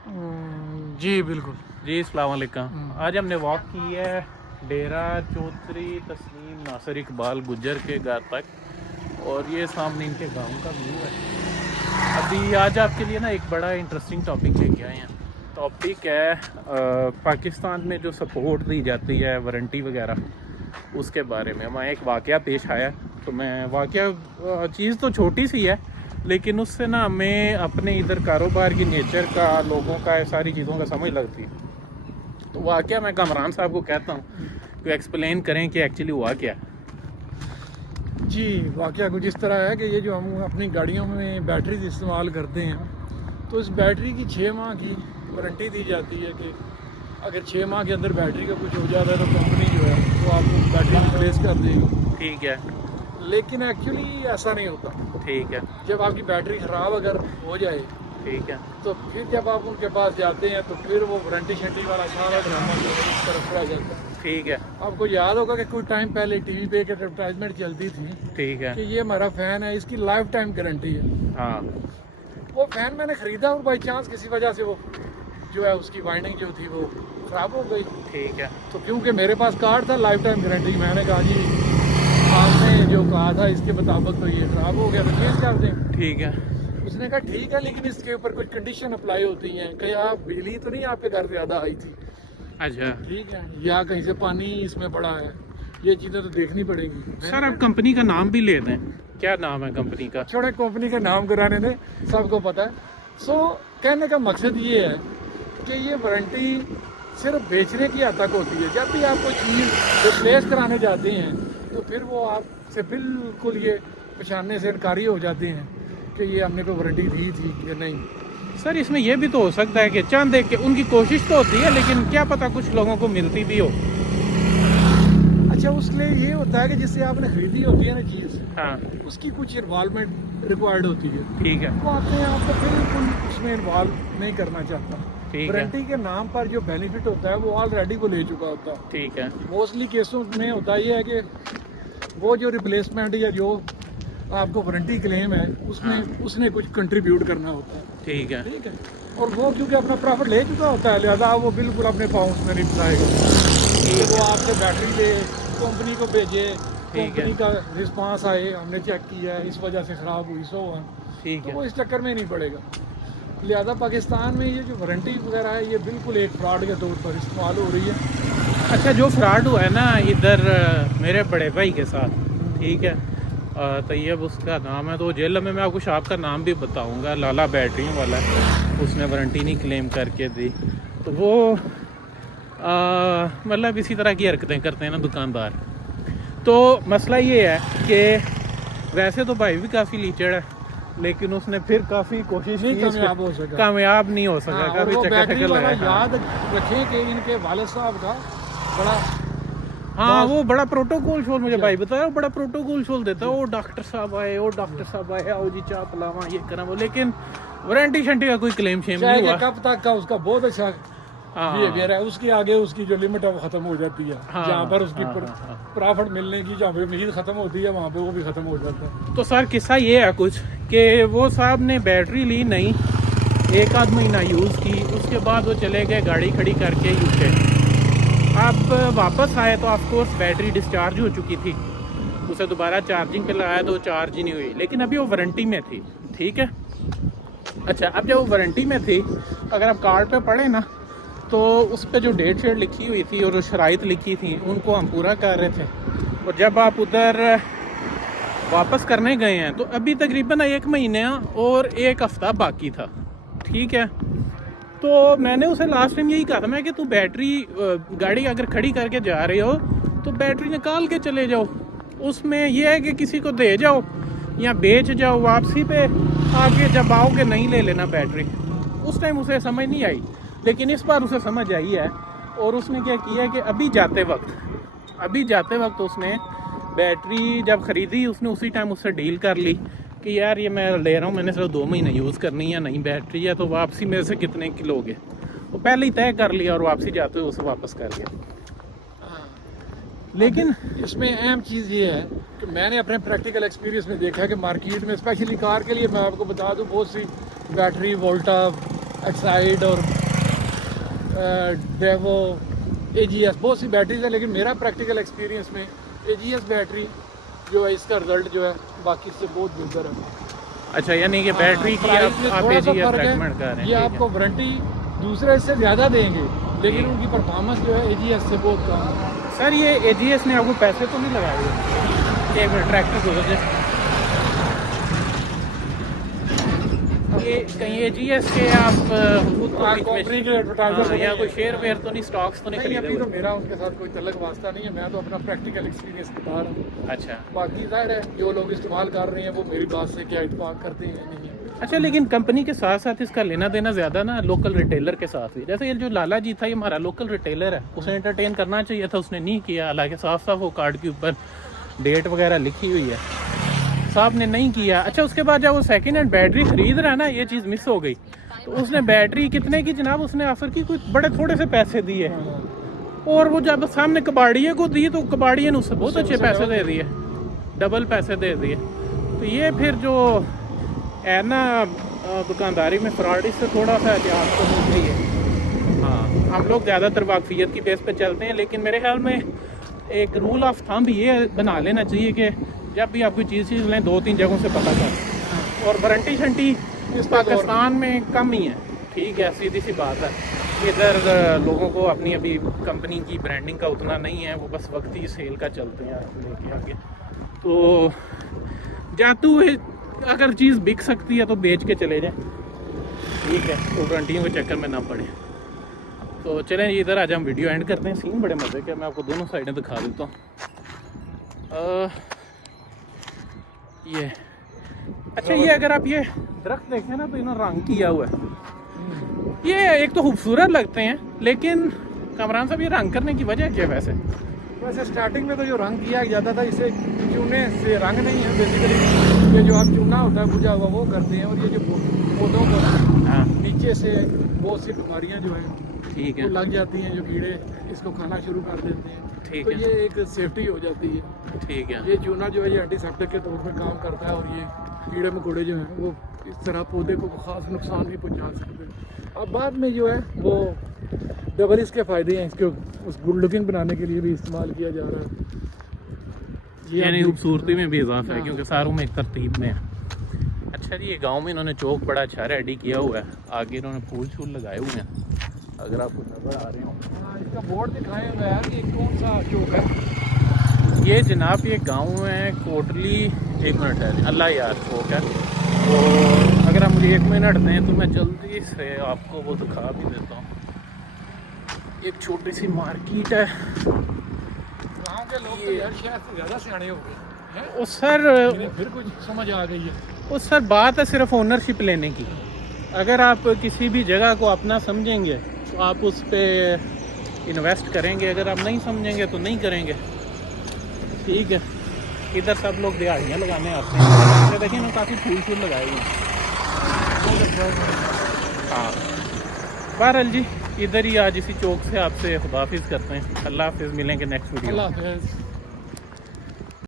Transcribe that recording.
जी बिल्कुल। जी अस्सलाम वालेकुम। आज हमने वॉक की है डेरा चौधरी तस्लीम नासिर इकबाल गुज्जर के घर तक, और ये सामने इनके गांव का व्यू है। अभी आज आपके लिए ना एक बड़ा इंटरेस्टिंग टॉपिक लेके आए हैं। टॉपिक है पाकिस्तान में जो सपोर्ट दी जाती है वारंटी वगैरह, उसके बारे में। हमें एक वाक़या पेश आया, तो मैं वाक़या चीज़ तो छोटी सी है, लेकिन उससे ना हमें अपने इधर कारोबार की नेचर का, लोगों का, सारी चीज़ों का समझ लगती है। तो वाक़या मैं कामरान साहब को कहता हूँ कि एक्सप्लेन करें कि एक्चुअली हुआ क्या। जी, वाक़या कुछ इस तरह है कि ये जो हम अपनी गाड़ियों में बैटरीज इस्तेमाल करते हैं, तो इस बैटरी की 6 माह की वारंटी दी जाती है कि अगर 6 माह के अंदर बैटरी का कुछ हो जाता है तो कंपनी जो है वो आपको बैटरी रिप्लेस कर देगी। ठीक है। लेकिन एक्चुअली ऐसा नहीं होता। ठीक है। जब आपकी बैटरी ख़राब अगर हो जाए ठीक है। तो फिर जब आप उनके पास जाते हैं तो फिर वो वारंटी शंटी वाला सारा ड्रामा जो है इस तरफ आ जाता है। ठीक है। आपको याद होगा कि कुछ टाइम पहले टीवी पे एक एडवर्टाइजमेंट चलती थी ठीक है। कि ये हमारा फ़ैन है, इसकी लाइफ टाइम गारंटी है। हाँ। वो फ़ैन मैंने ख़रीदा और बाई चांस किसी वजह से वो जो है उसकी वाइंडिंग जो थी वो ख़राब हो गई। ठीक है। तो क्योंकि मेरे पास कार्ड था लाइफ टाइम गारंटी, मैंने कहा जी आपने जो कहा था इसके मुताबिक तो ये ख़राब हो गया तो चेंज कर दें। ठीक है। उसने कहा ठीक है, लेकिन इसके ऊपर कुछ कंडीशन अप्लाई होती हैं कि आप बिजली तो नहीं आपके घर ज़्यादा आई थी, अच्छा ठीक है, या कहीं से पानी इसमें पड़ा है, ये चीज़ें तो देखनी पड़ेगी। सर, आप कंपनी का नाम भी ले दें। क्या नाम है कंपनी का? छोटे कंपनी का नाम कराने दें, सबको पता है। सो कहने का मकसद ये है कि ये वारंटी सिर्फ बेचने की हद तक होती है। जब भी आप कोई चीज़ रिप्लेस कराने जाते हैं तो फिर वो आपसे बिल्कुल ये पहचानने से इनकारी हो जाते हैं कि ये हमने कोई वारंटी दी थी या नहीं। सर, इसमें यह भी तो हो सकता है कि चंद देख के उनकी कोशिश तो होती है, लेकिन क्या पता कुछ लोगों को मिलती भी हो। अच्छा, उसके लिए ये होता है कि जिससे आपने खरीदी होती है ना चीज़, हाँ। उसकी कुछ इन्वॉल्वमेंट रिक्वायर्ड होती है। ठीक है। वो अपने आप को बिल्कुल उसमें इन्वॉल्व नहीं करना चाहता। ठीक है। वारंटी के नाम पर जो बेनिफिट होता है वो ऑलरेडी वो ले चुका होता है। ठीक है। मोस्टली केसों में होता ये है कि वो जो रिप्लेसमेंट या जो आपको वारंटी क्लेम है उसमें उसने कुछ कंट्रीब्यूट करना होता है। ठीक है। ठीक है, और वो क्योंकि अपना प्रॉफिट ले चुका होता है, लिहाजा वो बिल्कुल अपने पाँव उसमें नहीं फैलाएगा कि वो आपसे बैटरी ले कंपनी को भेजे, ठीक है। कंपनी का रिस्पांस आए हमने चेक किया है इस वजह से ख़राब हुई, सो है, ठीक तो है। वो इस चक्कर में नहीं पड़ेगा। लिहाजा पाकिस्तान में ये जो वारंटी वगैरह है ये बिल्कुल एक फ्रॉड के तौर पर इस्तेमाल हो रही है। अच्छा, जो फ्रॉड हुआ है ना इधर मेरे बड़े भाई के साथ, ठीक है, तैयब उसका नाम है, तो जेल में मैं आपको शॉप का नाम भी बताऊंगा, लाला बैटरियों वाला है, उसने वारंटी नहीं क्लेम करके दी। तो वो मतलब इसी तरह की हरकतें करते हैं ना दुकानदार। तो मसला ये है कि वैसे तो भाई भी काफ़ी लीचड़ है, लेकिन उसने फिर काफ़ी कोशिश की, कामयाब हो सका, कामयाब नहीं हो सका। हाँ, काफ़ी और वो चक्कर बैटरी चक्कर वाला लगाया। याद रखें कि इनके वालिद साहब का बड़ा हाँ, वो बड़ा प्रोटोकॉल शोल, मुझे अच्छा। भाई बताया, वो बड़ा प्रोटोकॉल शोल देता है। वो डॉक्टर साहब आए, वो डॉक्टर साहब आए, आओ जी चाप लावा, ये करा वो, लेकिन वारंटी शंटी का कोई क्लेम शेम नहीं हुआ। कब तक का उसका बहुत अच्छा हाँ। बिहेवियर है, उसके आगे उसकी जो लिमिट है वो खत्म हो जाती है। हाँ, जहाँ पर उसकी हाँ, हाँ। प्रॉफिट मिलने की जहाँ पे उम्मीद खत्म होती है वहाँ पे वो भी खत्म हो जाता है। तो सर किस्सा ये है कुछ कि वो साहब ने बैटरी ली नहीं, एक आध महीना यूज़ की, उसके बाद वो चले गए गाड़ी खड़ी करके यूके। अब वापस आए तो ऑफकोर्स बैटरी डिस्चार्ज हो चुकी थी, उसे दोबारा चार्जिंग पे लगाया तो चार्ज ही नहीं हुई, लेकिन अभी वो वारंटी में थी। ठीक है। अच्छा, अब जब वो वारंटी में थी, अगर आप कार्ड पे पढ़े ना तो उस पर जो डेट शेट लिखी हुई थी और जो शराइत लिखी थी उनको हम पूरा कर रहे थे। और जब आप उधर वापस करने गए हैं तो अभी तकरीबन 1 महीना और 1 हफ़्ता बाकी था। ठीक है। तो मैंने उसे लास्ट टाइम यही कहा था, मैं कि तू बैटरी गाड़ी अगर खड़ी करके जा रहे हो तो बैटरी निकाल के चले जाओ, उसमें यह है कि किसी को दे जाओ या बेच जाओ, वापसी पे आगे जब आओगे नहीं ले लेना बैटरी। उस टाइम उसे समझ नहीं आई, लेकिन इस बार उसे समझ आई है। और उसने क्या किया कि अभी जाते वक्त उसने बैटरी जब ख़रीदी, उसने उसी टाइम उससे डील कर ली कि यार ये मैं ले रहा हूँ, मैंने सिर्फ 2 महीने यूज़ करनी है, नहीं बैटरी है, तो वापसी में से कितने की लोगे। वो पहले ही तय कर लिया और वापसी जाते हुए उसे वापस कर दिया। लेकिन इसमें अहम चीज़ ये है कि मैंने अपने प्रैक्टिकल एक्सपीरियंस में देखा है कि मार्केट में स्पेशली कार के लिए मैं आपको बता दूं बहुत सी बैटरी वोल्टा एक्साइड और डेवो, AGS, बहुत सी बैटरीज है, लेकिन मेरा प्रैक्टिकल एक्सपीरियंस में AGS बैटरी जो है, इसका रिजल्ट जो है बाकी से बहुत बेहतर है। अच्छा, यानी कि बैटरी की प्राइस में आप थोड़ा सा AGS फर्क रेकमेंड कर है, रहे ये हैं, आपको वारंटी दूसरे इससे ज़्यादा देंगे, लेकिन ठीक। उनकी परफॉर्मेंस जो है AGS से बहुत कम है। सर ये AGS ने आपको पैसे तो नहीं लगाए हुए? एक मिनट, ट्रैक्टर को वजह ये कहीं AGS के आप खुद को बीच में- कंपनी के एडवर्टाइजर हाँ, या कोई शेयर वेयर तो नहीं, स्टॉक्स तो नहीं नहीं, अभी खरीदे तो हुए? मेरा उनके साथ कोई तल्लक वास्ता नहीं है, मैं तो अपना प्रैक्टिकल एक्सपीरियंस बता रहा हूँ। अच्छा बाकी जाहिर है जो लोग इस्तेमाल कर रहे हैं वो मेरी बात से क्या इत्तेफाक करते हैं नहीं है। अच्छा, लेकिन कंपनी के साथ साथ इसका लेना देना ज़्यादा ना लोकल रिटेलर के साथ भी। जैसे ये जो लाला जी था, ये हमारा लोकल रिटेलर है, उसे एंटरटेन करना चाहिए था, उसने नहीं किया। हालांकि साफ साफ वो कार्ड के ऊपर डेट वगैरह लिखी हुई है, साहब ने नहीं किया। अच्छा, उसके बाद जब वो सेकेंड हैंड बैटरी खरीद रहा है ना, ये चीज़ मिस हो गई। तो उसने बैटरी कितने की जनाब, उसने ऑफर की, कुछ बड़े थोड़े से पैसे दिए, और वो जब सामने कबाड़िए को दी तो कबाड़िए ने उससे बहुत अच्छे पैसे दे दिए, डबल पैसे दे दिए। तो ये फिर जो है ना दुकानदारी में फ्रॉड, इससे थोड़ा सा एहतियात तो हो गई है। हाँ, हम लोग ज़्यादातर वाकफियत की बेस पे चलते हैं, लेकिन मेरे ख्याल में एक रूल ऑफ थंब ये बना लेना चाहिए कि जब भी आप कोई चीज़ लें 2-3 जगहों से पता करें। और वारंटी शंटी इस पाकिस्तान में कम ही है, ठीक है, सीधी सी बात है। इधर लोगों को अपनी अभी कंपनी की ब्रांडिंग का उतना नहीं है, वो बस वक्ती सेल का चलते हैं लेके आगे। तो जाते हुए अगर चीज़ बिक सकती है तो बेच के चले जाएं, ठीक है, तो वारंटियों के चक्कर में ना पड़े। तो चलें इधर आज हम वीडियो एंड करते हैं। सीन बड़े मज़े के, मैं आपको दोनों साइडें दिखा देता हूँ। ये अच्छा, ये अगर आप ये दरख्त देखें ना, तो इन्होंने रंग किया हुआ है। ये एक तो खूबसूरत लगते हैं, लेकिन कामरान साहब ये रंग करने की वजह क्या है? वैसे स्टार्टिंग में तो जो रंग किया जाता था, इसे चूने से रंग नहीं है बेसिकली, ये जो आप चूना होता है बुझा हुआ वो करते हैं, और ये जो पौधों को हाँ, नीचे से बहुत सी बीमारियां जो है ठीक वो है, लग जाती हैं, जो कीड़े इसको खाना शुरू कर देते हैं, ठीक तो है, ये एक सेफ्टी हो जाती है। ठीक है, ये चूना जो है ये एंटीसेप्टिक के तौर पर काम करता है, और ये कीड़े मकोड़े जो हैं वो इस तरह पौधे को खास नुकसान भी पहुंचा सकते हैं। अब बाद में जो है वो डबल इसके फ़ायदे हैं, इसको उस गुड लुकिंग बनाने के लिए भी इस्तेमाल किया जा रहा है। यानी आप खूबसूरती में भी इजाफा है, हाँ। क्योंकि सारों में एक तरतीब में है। अच्छा जी, ये गांव में इन्होंने चौक बड़ा अच्छा रेडी किया हुआ है, आगे इन्होंने फूल शूल लगाए हुए हैं, अगर आपको नजर आ रहे हो। हाँ, इसका बोर्ड दिखाया हुआ है कि ये कौन सा चौक है। ये जनाब ये गांव है कोटली, 1 मिनट है, अल्लाह यार चौक है। तो अगर आप मुझे 1 मिनट दें तो मैं जल्दी से आपको वो दिखा भी देता हूँ। एक छोटी सी मार्केट है। गाँव के लोग तो यार शहर से ज़्यादा सियाने हो गए हैं। ओ सर, इन्हें फिर कुछ समझ आ गई है। वो सर बात है सिर्फ ओनरशिप लेने की। अगर आप किसी भी जगह को अपना समझेंगे तो आप उस पर इन्वेस्ट करेंगे, अगर आप नहीं समझेंगे तो नहीं करेंगे, ठीक है। इधर सब लोग दिहाड़ियाँ लगाने आते हैं, देखिए ना काफ़ी फूल फूल लगाए हुए हैं। हाँ, बहरहाल जी, इधर ही आज इसी चौक से आपसे खुदाफिज करते हैं। अल्लाह हाफिज़, मिलेंगे नेक्स्ट वीडियो। अल्लाह हाफ़िज़।